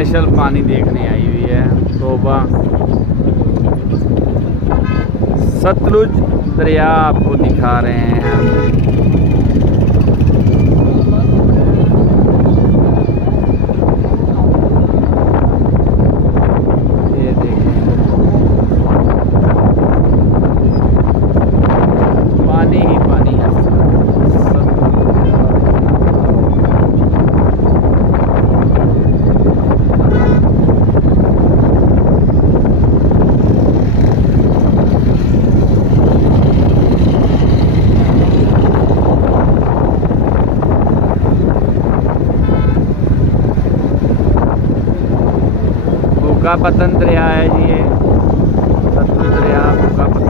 Special पानी देखने आई हुई है। तोबा, सतलुज दरिया आपको दिखा रहे हैं हम। ये देखें, पानी ही पानी है। भूखा पतन दरिया है जी, ये सतलुज दरिया भूखा पतन।